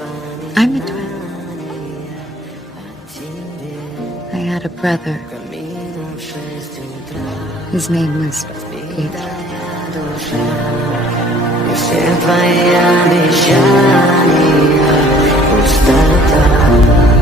I'm a twin. I had a brother. His name was Pedro. Все твои обещания пустота.